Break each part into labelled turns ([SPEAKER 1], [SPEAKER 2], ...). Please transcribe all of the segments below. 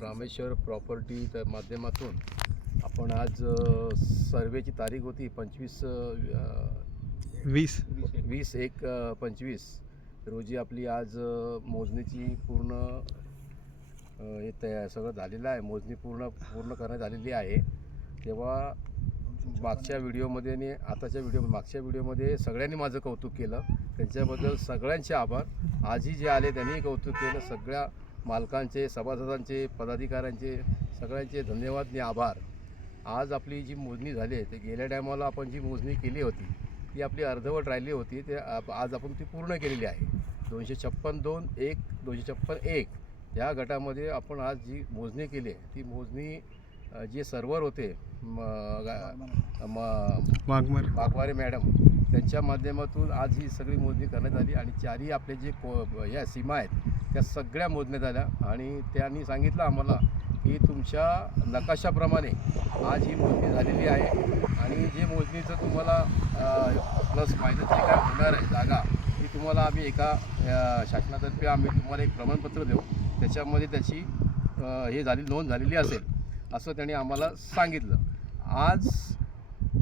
[SPEAKER 1] रामेश्वर प्रॉपर्टीच्या माध्यमातून आपण आज सर्वेची तारीख होती पंचवीस
[SPEAKER 2] वीस.
[SPEAKER 1] वीस एक पंचवीस. रोजी आपली आज मोजणीची पूर्ण हे तया सगळं झालेलं आहे. मोजणी पूर्ण पूर्ण करण्यात आलेली आहे. तेव्हा मागच्या व्हिडिओमध्ये आणि आताच्या व्हिडिओ मागच्या व्हिडिओमध्ये सगळ्यांनी माझं कौतुक केलं. त्यांच्याबद्दल सगळ्यांचे आभार. आजही जे आले त्यांनीही कौतुक केलं. सगळ्या मालकांचे सभासदांचे पदाधिकाऱ्यांचे सगळ्यांचे धन्यवाद आणि आभार. आज आपली जी मोजणी झाली आहे ते गेल्या टायमाला आपण जी मोजणी केली होती ती आपली अर्धवट राहिली होती ते आज आपण ती पूर्ण केलेली आहे. दोनशे छप्पन दोन एक दोनशे छप्पन एक. या गटामध्ये आपण आज जी मोजणी केली आहे ती मोजणी जे सर्व्हर होते
[SPEAKER 2] वाघमारे.
[SPEAKER 1] मॅडम त्यांच्या माध्यमातून आज ही सगळी मोजणी करण्यात आली आणि चारही आपले जे को या सीमा आहेत त्या सगळ्या मोजण्यात आल्या. आणि त्यांनी सांगितलं आम्हाला की तुमच्या नकाशाप्रमाणे आज ही मोजणी झालेली आहे. आणि जे मोजणीचं तुम्हाला प्लस मायनस जे काय होणार आहे जागा ती तुम्हाला आम्ही एका शासनातर्फे आम्ही तुम्हाला एक प्रमाणपत्र देऊ. त्याच्यामध्ये त्याची हे झाली नोंद झालेली असेल. असं त्यांनी आम्हाला सांगितलं. आज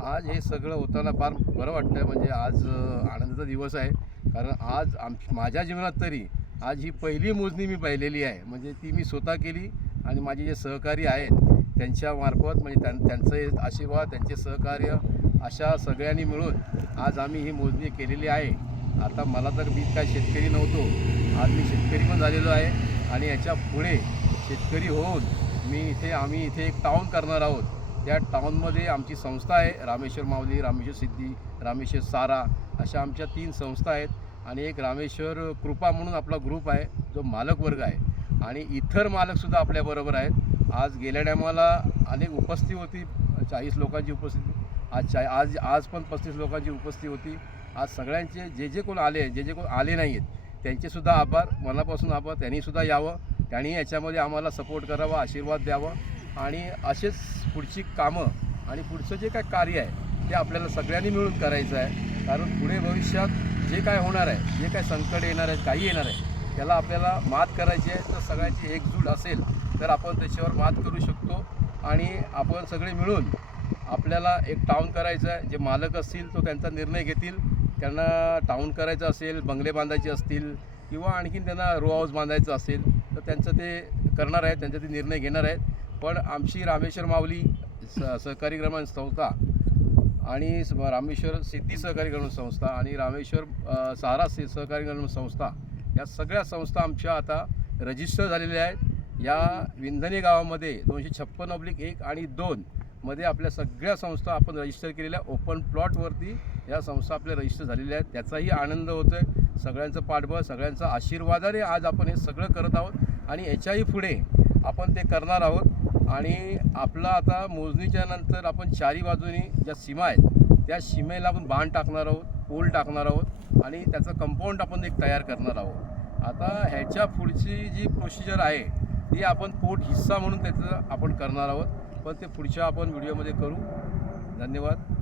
[SPEAKER 1] आज हे सगळं होताना फार बरं वाटतं म्हणजे आज आनंदाचा दिवस आहे. कारण आज आम माझ्या जीवनात तरी आज ही पहिली मोजणी मी पाहिलेली आहे. म्हणजे ती मी स्वतः केली आणि माझे जे सहकारी आहेत त्यांच्यामार्फत म्हणजे त्यां त्यांचे आशीर्वाद त्यांचे सहकार्य अशा सगळ्यांनी मिळून आज आम्ही ही मोजणी केलेली आहे. आता मला तर मी काय शेतकरी नव्हतो. आज मी शेतकरी पण झालेलो आहे आणि याच्यापुढे शेतकरी होऊन मी इथे आम्ही इथे एक टाऊन करणार आहोत. त्या टाऊनमध्ये आमची संस्था आहे रामेश्वर माऊली रामेश्वर सिद्धी रामेश्वर सारा अशा आमच्या तीन संस्था आहेत. आणि एक रामेश्वर कृपा म्हणून आपला ग्रुप आहे जो मालक वर्ग आहे. आणि इतर मालकसुद्धा आपल्याबरोबर आहेत. आज गेल्या टायमाला अनेक उपस्थिती होती चाळीस लोकांची उपस्थिती. आज चा आज आज पण पस्तीस लोकांची उपस्थिती होती. आज सगळ्यांचे जे जे कोण आले जे जे कोण आले नाही आहेत त्यांचेसुद्धा आभार मनापासून आभार त्यांनीसुद्धा यावं. त्यांनी याच्यामध्ये आम्हाला सपोर्ट करावा आशीर्वाद द्यावा आणि असेच पुढची कामं आणि पुढचं जे काय कार्य आहे ते आपल्याला सगळ्यांनी मिळून करायचं आहे. कारण पुढे भविष्यात जे काय होणार आहे जे काय संकट येणार आहे काही येणार आहे त्याला आपल्याला मात करायची आहे. तर सगळ्यांची एकजूट असेल तर आपण त्याच्यावर मात करू शकतो आणि आपण सगळे मिळून आपल्याला एक टाऊन करायचं आहे. जे मालक असतील तो त्यांचा निर्णय घेतील. त्यांना टाऊन करायचं असेल बंगले बांधायचे असतील किंवा आणखीन त्यांना रो हाऊस बांधायचं असेल तर त्यांचं ते करणार आहेत त्यांचा ते निर्णय घेणार आहेत. पण आमची रामेश्वर माऊली स सहकारी ग्रामीण संस्था आणि रामेश्वर सिद्धी सहकारी ग्रामीण संस्था आणि रामेश्वर सहारा से- सहकारी ग्रामीण संस्था या सगळ्या संस्था आमच्या आता रजिस्टर झालेल्या आहेत. या विंधने गावामध्ये दोनशे छप्पन अब्लिक एक आणि दोन मध्ये आपल्या सगळ्या संस्था आपण रजिस्टर केलेल्या ओपन प्लॉटवरती या संस्था आपल्या रजिस्टर झालेल्या आहेत. त्याचाही आनंद होतो आहे सगळ्यांचं पाठबळ सगळ्यांचा आशीर्वादाने आज आपण हे सगळं करत आहोत आणि याच्याही पुढे आपण ते करणार आहोत. आणि आपला आता मोजणीच्या नंतर आपण चारी बाजूनी ज्या सीमा आहेत त्या सीमेला आपण बाण टाकणार आहोत पोल टाकणार आहोत आणि त्याचं कंपाऊंड आपण एक तयार करणार आहोत. आता ह्याच्या पुढची जी प्रोसिजर आहे ती आपण पोट हिस्सा म्हणून त्याचं आपण करणार आहोत. पण ते पुढच्या आपण व्हिडिओमध्ये करू. धन्यवाद.